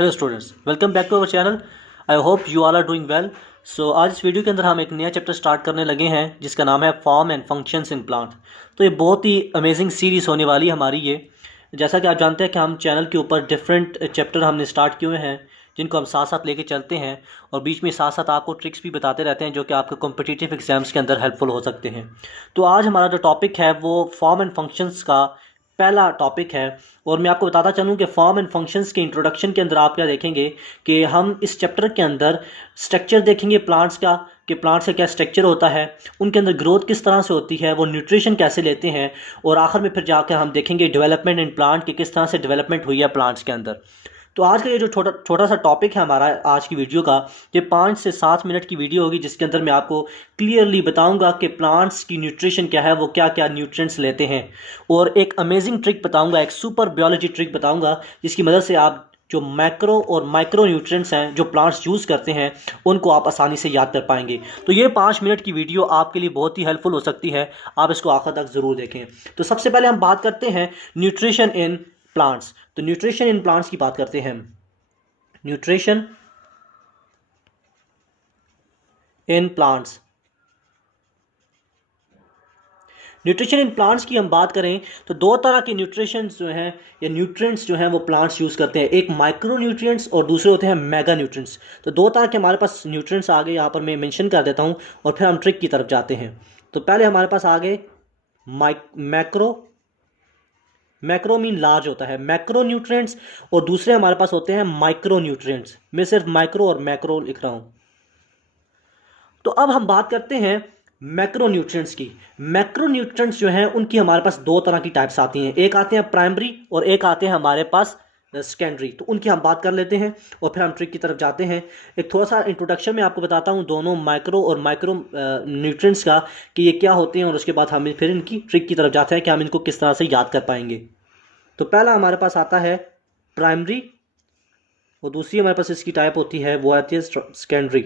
Hello students, welcome back to our channel. I hope you all are doing well. So आज इस video के अंदर हम एक नया चैप्टर स्टार्ट करने लगे हैं जिसका नाम है form and functions in plant. तो ये बहुत ही अमेजिंग सीरीज़ होने वाली है हमारी ये। जैसा कि आप जानते हैं कि हम चैनल के ऊपर डिफरेंट चैप्टर हमने स्टार्ट किए हुए हैं जिनको हम साथ साथ लेके चलते हैं और बीच में साथ साथ आपको ट्रिक्स भी बताते रहते हैं जो कि आपके कॉम्पिटिटिव एग्जाम्स के अंदर हेल्पफुल हो सकते हैं। तो आज हमारा जो टॉपिक है वो फॉर्म एंड फंक्शंस का पहला टॉपिक है। और मैं आपको बताता चलूं कि फॉर्म एंड फंक्शंस के इंट्रोडक्शन के अंदर आप क्या देखेंगे कि हम इस चैप्टर के अंदर स्ट्रक्चर देखेंगे प्लांट्स का, कि प्लांट्स का क्या स्ट्रक्चर होता है, उनके अंदर ग्रोथ किस तरह से होती है, वो न्यूट्रिशन कैसे लेते हैं, और आखिर में फिर जाकर हम देखेंगे डेवलपमेंट इन प्लांट कि किस तरह से डेवलपमेंट हुई है प्लांट्स के अंदर। तो आज का ये जो छोटा सा टॉपिक है हमारा आज की वीडियो का, ये 5 से 7 मिनट की वीडियो होगी जिसके अंदर मैं आपको क्लियरली बताऊंगा कि प्लांट्स की न्यूट्रिशन क्या है, वो क्या क्या न्यूट्रिएंट्स लेते हैं, और एक अमेजिंग ट्रिक बताऊंगा, एक सुपर बायोलॉजी ट्रिक बताऊंगा जिसकी मदद से आप जो मैक्रो और माइक्रो न्यूट्रिएंट्स हैं जो प्लांट्स यूज़ करते हैं उनको आप आसानी से याद कर पाएंगे। तो ये 5 मिनट की वीडियो आपके लिए बहुत ही हेल्पफुल हो सकती है, आप इसको आखिर तक ज़रूर देखें। तो सबसे पहले हम बात करते हैं न्यूट्रिशन इन प्लांट्स। तो न्यूट्रिशन इन प्लांट्स की बात करते हैं। Nutrition in plants, nutrition in plants की हम बात करें तो दो तरह के न्यूट्रिशंस जो हैं या न्यूट्रिएंट्स जो हैं वो प्लांट्स यूज़ करते हैं। एक माइक्रो न्यूट्रिएंट्स और दूसरे होते हैं मेगा न्यूट्रिएंट्स। तो दो तरह के हमारे पास न्यूट्रिएंट्स आ गए, यहाँ पर मैं मेंशन कर देता हूँ और फिर हम ट्रिक की तरफ जाते हैं। तो पहले हमारे पास आ गए मैक्रो, मैक्रो मीन लार्ज होता है, मैक्रो न्यूट्रिएंट्स, और दूसरे हमारे पास होते हैं माइक्रो न्यूट्रिएंट्स। मैं सिर्फ माइक्रो और मैक्रो लिख रहा हूं। तो अब हम बात करते हैं मैक्रो न्यूट्रिएंट्स की। मैक्रो न्यूट्रिएंट्स जो हैं उनकी हमारे पास दो तरह की टाइप्स आती हैं, एक आते हैं प्राइमरी और एक आते हैं हमारे पास सेकेंडरी। तो उनकी हम बात कर लेते हैं और फिर हम ट्रिक की तरफ जाते हैं। एक थोड़ा सा इंट्रोडक्शन में आपको बताता हूं दोनों माइक्रो और माइक्रो न्यूट्रिएंट्स का कि ये क्या होते हैं, और उसके बाद हम फिर इनकी ट्रिक की तरफ जाते हैं कि हम इनको किस तरह से याद कर पाएंगे। तो पहला हमारे पास आता है प्राइमरी और दूसरी हमारे पास इसकी टाइप होती है वो आती है सेकेंडरी।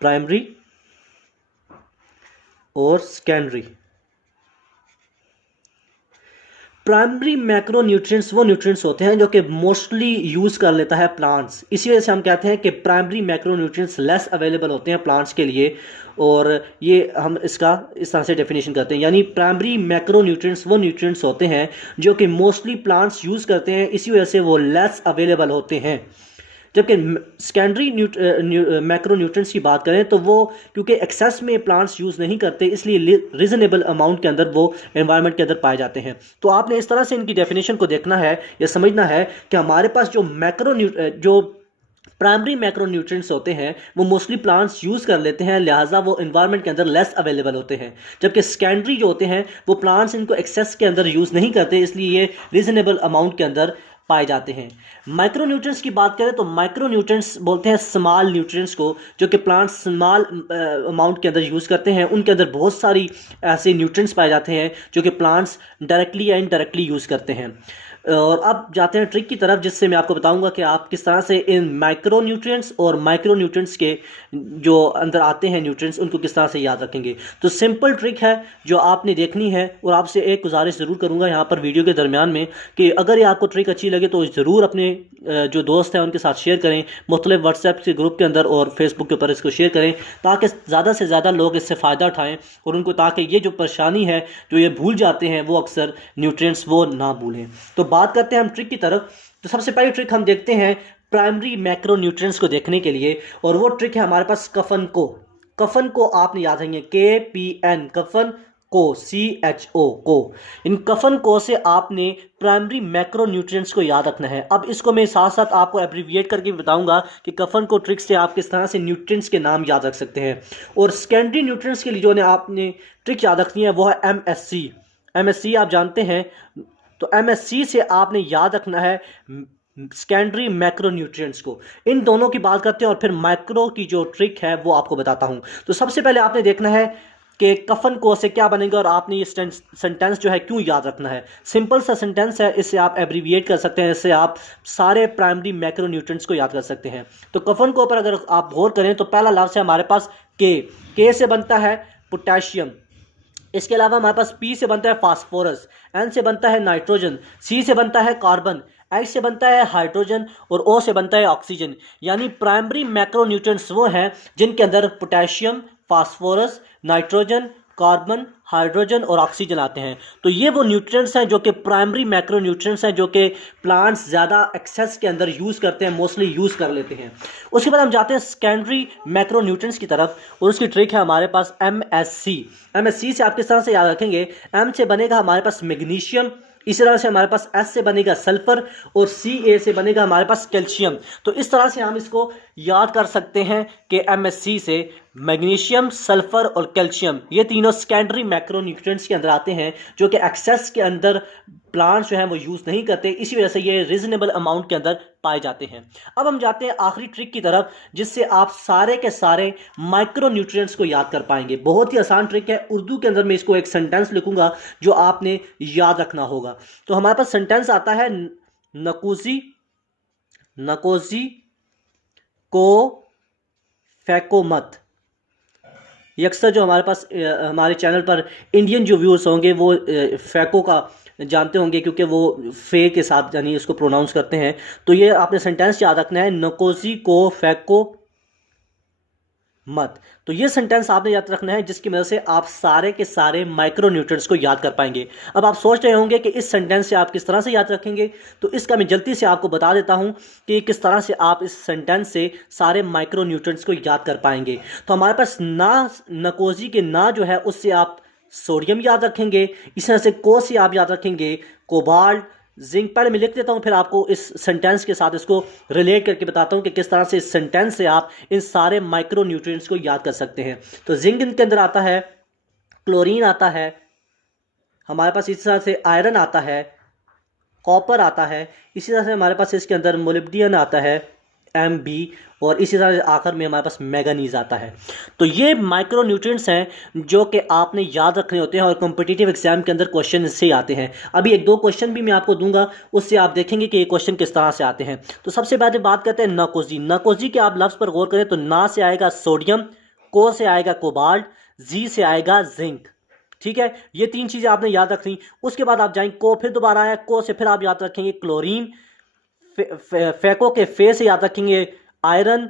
प्राइमरी और सेकेंडरी। प्राइमरी मैक्रो न्यूट्रिएंट्स वो न्यूट्रिएंट्स होते हैं जो कि मोस्टली यूज कर लेता है प्लांट्स। इसी वजह से हम कहते हैं कि primary macro nutrients less available होते हैं प्लांट्स के लिए, और ये हम इसका इस तरह से डेफिनेशन करते हैं। यानी प्राइमरी मैक्रो न्यूट्रिएंट्स वो न्यूट्रिएंट्स होते हैं जो कि मोस्टली प्लांट्स यूज करते हैं, इसी वजह से वो लेस अवेलेबल होते हैं। जबकि सेकेंडरी मैक्रो न्यूट्रिएंट्स की बात करें तो वो क्योंकि एक्सेस में प्लांट्स यूज़ नहीं करते, इसलिए रीजनेबल अमाउंट के अंदर वो एनवायरनमेंट के अंदर पाए जाते हैं। तो आपने इस तरह से इनकी डेफिनेशन को देखना है या समझना है कि हमारे पास जो प्राइमरी मैक्रो न्यूट्रिएंट्स होते हैं वो मोस्टली प्लांट्स यूज़ कर लेते हैं, लिहाजा वो एनवायरनमेंट के अंदर लेस अवेलेबल होते हैं। जबकि सेकेंडरी जो होते हैं वो प्लांट्स इनको एक्सेस के अंदर यूज़ नहीं करते, इसलिए ये रीजनेबल अमाउंट के अंदर पाए जाते हैं। माइक्रो न्यूट्रिएंट्स की बात करें तो माइक्रो न्यूट्रिएंट्स बोलते हैं स्मॉल न्यूट्रिएंट्स को, जो कि प्लांट्स स्मॉल अमाउंट के अंदर यूज़ करते हैं। उनके अंदर बहुत सारी ऐसे न्यूट्रिएंट्स पाए जाते हैं जो कि प्लांट्स डायरेक्टली या इनडायरेक्टली यूज़ करते हैं। और अब जाते हैं ट्रिक की तरफ, जिससे मैं आपको बताऊंगा कि आप किस तरह से इन माइक्रो न्यूट्रिएंट्स और माइक्रो न्यूट्रिएंट्स के जो अंदर आते हैं न्यूट्रिएंट्स उनको किस तरह से याद रखेंगे। तो सिंपल ट्रिक है जो आपने देखनी है, और आपसे एक गुजारिश ज़रूर करूंगा यहाँ पर वीडियो के दरमियान में कि अगर ये आपको ट्रिक अच्छी लगे तो ज़रूर अपने जो दोस्त हैं उनके साथ शेयर करें, मुख्तलिफ व्हाट्सएप के ग्रुप के अंदर और फेसबुक के ऊपर इसको शेयर करें, ताकि ज़्यादा से ज़्यादा लोग इससे फ़ायदा उठाएँ और उनको, ताकि ये जो परेशानी है जो ये भूल जाते हैं वो अक्सर न्यूट्रिएंट्स वो ना भूलें। तो बात करते हैं हम ट्रिक की तरफ। तो सबसे पहली ट्रिक हम देखते हैं प्राइमरी मैक्रो न्यूट्रिएंट्स को देखने के लिए, और वो ट्रिक है हमारे पास कफन को। कफन को आपने याद रखेंगे, KPN, कफन को, CHO को। इन कफन को से आपने प्राइमरी मैक्रो न्यूट्रिएंट्स को याद रखना है। अब इसको मैं साथ साथ आपको एब्रीविएट करके बताऊंगा कि कफन को ट्रिक से आप किस तरह से न्यूट्रिएंट्स के नाम याद रख सकते हैं। और सेकेंडरी न्यूट्रिएंट्स के लिए जो आपने ट्रिक याद रखनी है वो है MSC। MSC आप जानते हैं, तो MSC से आपने याद रखना है सेकेंडरी मैक्रो न्यूट्रिएंट्स को। इन दोनों की बात करते हैं और फिर माइक्रो की जो ट्रिक है वो आपको बताता हूं। तो सबसे पहले आपने देखना है कि कफन को से क्या बनेगा, और आपने ये सेंटेंस जो है क्यों याद रखना है। सिंपल सा सेंटेंस है, इससे आप एब्रीविएट कर सकते हैं, इससे आप सारे प्राइमरी मैक्रो न्यूट्रिएंट्स को याद कर सकते हैं। तो कफन को पर अगर आप गौर करें तो पहला लफ्ज़ है हमारे पास के से बनता है पोटेशियम, इसके अलावा हमारे पास P से बनता है फास्फोरस, N से बनता है नाइट्रोजन, C से बनता है कार्बन, H से बनता है हाइड्रोजन और O से बनता है ऑक्सीजन। यानी प्राइमरी मैक्रो न्यूट्रिएंट्स वो हैं जिनके अंदर potassium, phosphorus, nitrogen, carbon, hydrogen और ऑक्सीजन आते हैं। तो ये वो न्यूट्रिएंट्स हैं जो कि प्राइमरी मैक्रो न्यूट्रिएंट्स हैं जो कि प्लांट्स ज़्यादा एक्सेस के अंदर यूज़ करते हैं, मोस्टली यूज़ कर लेते हैं। उसके बाद हम जाते हैं सेकेंडरी मैक्रो न्यूट्रिएंट्स की तरफ, और उसकी ट्रिक है हमारे पास MSC। MSC से आप किस तरह से याद रखेंगे, M से बनेगा हमारे पास मैग्नीशियम, इसी तरह से हमारे पास S से बनेगा सल्फर और Ca से बनेगा हमारे पास कैल्शियम। तो इस तरह से हम इसको याद कर सकते हैं कि MSC से मैग्नीशियम, सल्फर और कैल्शियम ये तीनों सेकेंडरी मैक्रोन्यूट्रिएंट्स के अंदर आते हैं जो कि एक्सेस के अंदर प्लांट्स जो हैं वो यूज़ नहीं करते, इसी वजह से ये रीजनेबल अमाउंट के अंदर पाए जाते हैं। अब हम जाते हैं आखिरी ट्रिक की तरफ जिससे आप सारे के सारे माइक्रोन्यूट्रिएंट्स को याद कर पाएंगे। बहुत ही आसान ट्रिक है, उर्दू के अंदर मैं इसको एक सेंटेंस लिखूंगा जो आपने याद रखना होगा। तो हमारे पास सेंटेंस आता है नकोजी को फेंको मत। ये अक्सर जो हमारे पास हमारे चैनल पर इंडियन जो व्यूअर्स होंगे वो फैको का जानते होंगे क्योंकि वो फे के साथ यानी इसको प्रोनाउंस करते हैं। तो ये आपने सेंटेंस याद रखना है, नकोजी को फेंको मत। तो ये सेंटेंस आपने याद रखना है जिसकी मदद से आप सारे के सारे माइक्रोन्यूट्रिएंट्स को याद कर पाएंगे। अब आप सोच रहे होंगे कि इस सेंटेंस से आप किस तरह से याद रखेंगे, तो इसका मैं जल्दी से आपको बता देता हूं कि किस तरह से आप इस सेंटेंस से सारे माइक्रोन्यूट्रिएंट्स को याद कर पाएंगे। तो हमारे पास नकोजी के ना जो है उससे आप सोडियम याद रखेंगे, इस तरह से को से आप याद रखेंगे कोबाल्ट, जिंक। पहले मैं लिख देता हूं फिर आपको इस सेंटेंस के साथ इसको रिलेट करके बताता हूं कि किस तरह से इस सेंटेंस से आप इन सारे माइक्रो न्यूट्रिएंट्स को याद कर सकते हैं। तो जिंक इनके अंदर आता है, क्लोरीन आता है, हमारे पास इस तरह से आयरन आता है, कॉपर आता है, इसी तरह से हमारे पास इसके अंदर मोलिब्डियम आता है Mb, और इसी तरह से आखिर में हमारे पास मैंगनीज आता है। तो ये माइक्रो न्यूट्रिएंट्स हैं जो कि आपने याद रखने होते हैं और कॉम्पिटिटिव एग्जाम के अंदर क्वेश्चन इससे आते हैं। अभी एक दो क्वेश्चन भी मैं आपको दूंगा, उससे आप देखेंगे कि ये क्वेश्चन किस तरह से आते हैं। तो सबसे पहले बात करते हैं नकोजी। नकोजी के आप लफ्ज़ पर गौर करें तो ना से आएगा सोडियम, को से आएगा कोबाल्ट, जी से आएगा जिंक। ठीक है, ये तीन चीज़ें आपने याद रखनी। उसके बाद आप जाएंगे को, फिर दोबारा आया को से, फिर आप याद रखेंगे क्लोरीन, फेको के फे से याद रखेंगे आयरन,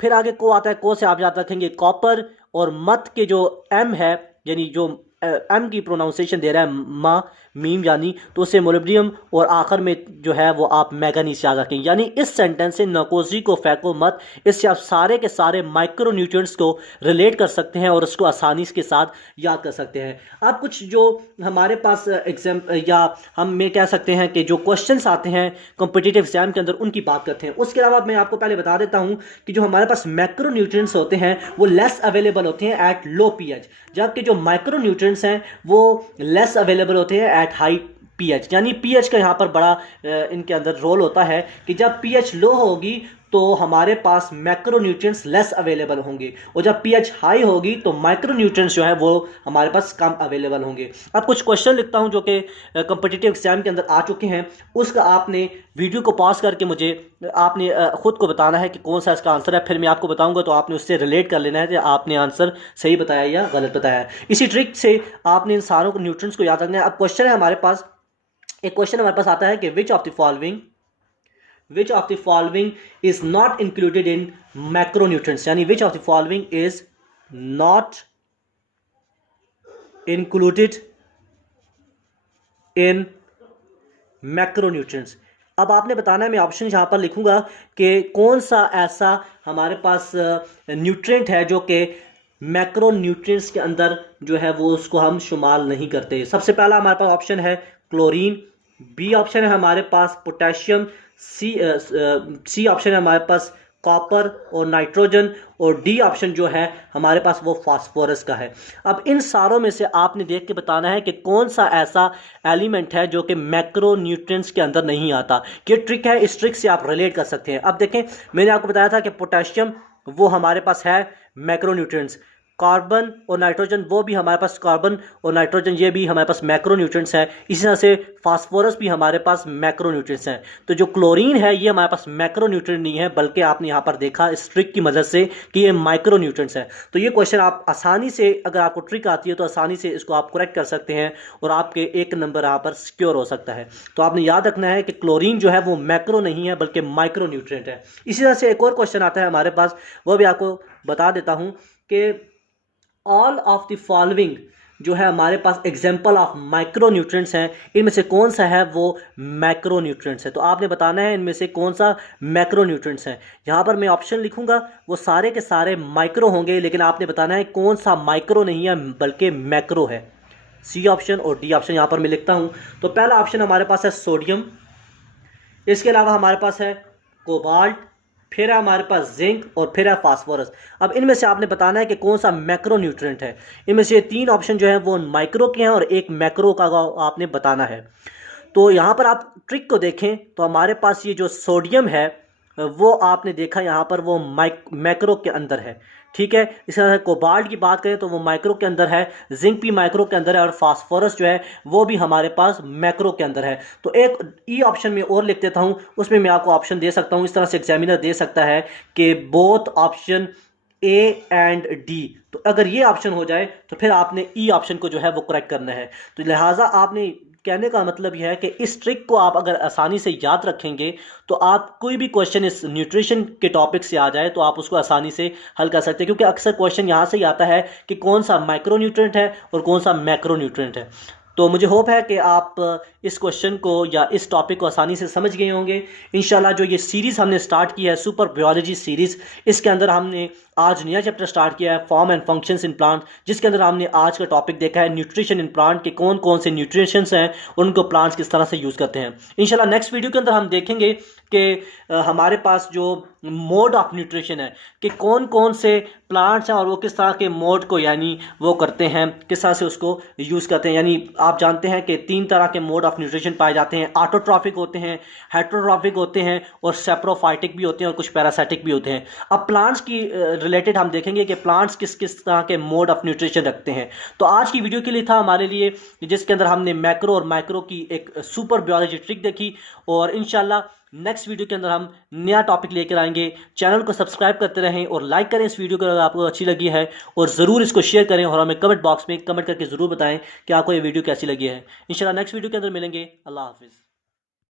फिर आगे को आता है, को से आप याद रखेंगे कॉपर, और मत के जो एम है यानी जो एम की प्रोनाउंसिएशन दे रहा है मा मीम यानी, तो उससे मोलिब्डियम, और आखिर में जो है वो आप मैंगनीज याद रखेंगे। यानी इस सेंटेंस से नकोजी को फेंको मत, इससे आप सारे के सारे माइक्रो न्यूट्रिएंट्स को रिलेट कर सकते हैं और उसको आसानी के साथ याद कर सकते हैं। अब कुछ जो हमारे पास एग्जाम या हम में कह सकते हैं कि जो क्वेश्चंस आते हैं कॉम्पिटिटिव एग्जाम के अंदर उनकी बात करते हैं। उसके अलावा मैं आपको पहले बता देता हूं कि जो हमारे पास मैक्रो न्यूट्रिएंट्स होते हैं वो लेस अवेलेबल होते हैं एट लो पीएच, जबकि जो माइक्रो न्यूट्रिएंट्स हैं वो लेस अवेलेबल होते हैं एट हाई पीएच। यानी पीएच का यहाँ पर बड़ा इनके अंदर रोल होता है कि जब पीएच लो होगी तो हमारे पास मैक्रो न्यूट्रिएंट्स लेस अवेलेबल होंगे, और जब पीएच हाई होगी तो माइक्रो न्यूट्रिएंट्स जो है वो हमारे पास कम अवेलेबल होंगे। अब कुछ क्वेश्चन लिखता हूं जो कि कॉम्पिटिटिव एग्जाम के अंदर आ चुके हैं, उसका आपने वीडियो को पॉज करके मुझे आपने खुद को बताना है कि कौन सा इसका आंसर है। फिर मैं आपको बताऊंगा तो आपने उससे रिलेट कर लेना है कि आपने आंसर सही बताया या गलत बताया है। इसी ट्रिक से आपने इन सारों को न्यूट्रिएंट्स को याद रखना है। अब क्वेश्चन है हमारे पास, एक क्वेश्चन हमारे पास आता है कि which of the following is not included in macronutrients, यानी which of the following is not included in macronutrients। अब आपने बताना है, मैं ऑप्शन यहां पर लिखूंगा कि कौन सा ऐसा हमारे पास न्यूट्रिएंट है जो कि मैक्रो न्यूट्रिएंट्स के अंदर जो है वो उसको हम शुमार नहीं करते। सबसे पहला हमारे पास ऑप्शन है क्लोरीन, बी ऑप्शन है हमारे पास पोटेशियम, सी ऑप्शन है हमारे पास कॉपर और नाइट्रोजन, और डी ऑप्शन जो है हमारे पास वो फास्फोरस का है। अब इन सारों में से आपने देख के बताना है कि कौन सा ऐसा एलिमेंट है जो कि मैक्रो न्यूट्रिएंट्स के अंदर नहीं आता। ये ट्रिक है, इस ट्रिक से आप रिलेट कर सकते हैं। अब देखें, मैंने आपको बताया था कि पोटेशियम वो हमारे पास है मैक्रो न्यूट्रिएंट्स, कार्बन और नाइट्रोजन, वो भी हमारे पास कार्बन और नाइट्रोजन ये भी हमारे पास मैक्रो न्यूट्रिएंट्स हैं। इसी तरह से फास्फोरस भी हमारे पास मैक्रो न्यूट्रिएंट्स हैं। तो जो क्लोरीन है ये हमारे पास मैक्रो न्यूट्रिएंट नहीं है, बल्कि आपने यहाँ पर देखा इस ट्रिक की मदद से कि ये माइक्रो न्यूट्रिएंट्स है। तो ये क्वेश्चन आप आसानी से, अगर आपको ट्रिक आती है तो आसानी से इसको आप करेक्ट कर सकते हैं और आपके एक नंबर यहाँ पर सिक्योर हो सकता है। तो आपने याद रखना है कि क्लोरीन जो है वो मैक्रो नहीं है बल्कि माइक्रो न्यूट्रिएंट है। इसी तरह से एक और क्वेश्चन आता है हमारे पास, वो भी आपको बता देता हूँ कि ऑल ऑफ द फॉलोइंग जो है हमारे पास एग्जाम्पल ऑफ माइक्रो न्यूट्रिएंट्स हैं, इनमें से कौन सा है वो मैक्रो न्यूट्रिएंट्स है। तो आपने बताना है इनमें से कौन सा मैक्रो न्यूट्रिएंट्स है। यहाँ पर मैं ऑप्शन लिखूंगा, वो सारे के सारे माइक्रो होंगे, लेकिन आपने बताना है कौन सा माइक्रो नहीं है बल्कि मैक्रो है। सी ऑप्शन और डी ऑप्शन यहाँ पर मैं लिखता हूँ। तो पहला ऑप्शन हमारे पास है सोडियम, इसके अलावा हमारे पास है कोबाल्ट, फिर है हमारे पास जिंक और फिर है फास्फोरस। अब इनमें से आपने बताना है कि कौन सा मैक्रो न्यूट्रिएंट है। इनमें से 3 ऑप्शन जो है वो माइक्रो के हैं और एक मैक्रो का आपने बताना है। तो यहाँ पर आप ट्रिक को देखें तो हमारे पास ये जो सोडियम है वो आपने देखा यहाँ पर वो मैक्रो के अंदर है, ठीक है। इस तरह से कोबाल्ट की बात करें तो वो माइक्रो के अंदर है, जिंक भी माइक्रो के अंदर है और फास्फोरस जो है वो भी हमारे पास मैक्रो के अंदर है। तो एक ई ऑप्शन में और लिख देता हूँ, उसमें मैं आपको ऑप्शन दे सकता हूँ। इस तरह से एग्जामिनर दे सकता है कि both option A and D. तो अगर ये ऑप्शन हो जाए तो फिर आपने ई ऑप्शन को जो है वो करेक्ट करना है। तो लिहाजा आपने, कहने का मतलब यह है कि इस ट्रिक को आप अगर आसानी से याद रखेंगे तो आप कोई भी क्वेश्चन इस न्यूट्रिशन के टॉपिक से आ जाए तो आप उसको आसानी से हल कर सकते हैं, क्योंकि अक्सर क्वेश्चन यहाँ से ही आता है कि कौन सा माइक्रो न्यूट्रिएंट है और कौन सा मैक्रो न्यूट्रिएंट है। तो मुझे होप है कि आप इस क्वेश्चन को या इस टॉपिक को आसानी से समझ गए होंगे। इंशाल्लाह जो ये सीरीज़ हमने स्टार्ट की है सुपर बायोलॉजी सीरीज़, इसके अंदर हमने आज नया चैप्टर स्टार्ट किया है form and functions in plant, जिसके अंदर हमने आज का टॉपिक देखा है न्यूट्रिशन इन प्लांट के कौन कौन से न्यूट्रिशंस हैं और उनको प्लांट्स किस तरह से यूज़ करते हैं। इंशाल्लाह नेक्स्ट वीडियो के अंदर हम देखेंगे कि हमारे पास जो मोड ऑफ न्यूट्रिशन है कि कौन कौन से प्लांट्स हैं और वो किस तरह के मोड को यानी वो करते हैं, किस तरह से उसको यूज़ करते हैं। यानी आप जानते हैं कि 3 तरह के मोड ऑफ न्यूट्रिशन पाए जाते हैं, ऑटोट्रॉफिक होते हैं, हेटेरोट्रॉफिक होते हैं और सेप्रोफाइटिक भी होते हैं और कुछ पैरासाइटिक भी होते हैं। अब प्लांट्स की रिलेटेड हम देखेंगे कि प्लांट्स किस किस तरह के मोड ऑफ न्यूट्रिशन रखते हैं। तो आज की वीडियो के लिए था हमारे लिए, जिसके अंदर हमने मैक्रो और माइक्रो की एक सुपर बायोलॉजी ट्रिक देखी, और इंशाल्लाह नेक्स्ट वीडियो के अंदर हम नया टॉपिक लेकर आएंगे। चैनल को सब्सक्राइब करते रहें और लाइक करें इस वीडियो को अगर आपको अच्छी लगी है, और ज़रूर इसको शेयर करें और हमें कमेंट बॉक्स में कमेंट करके ज़रूर बताएं कि आपको ये वीडियो कैसी लगी है। इंशाल्लाह नेक्स्ट वीडियो के अंदर मिलेंगे। अल्लाह हाफिज़।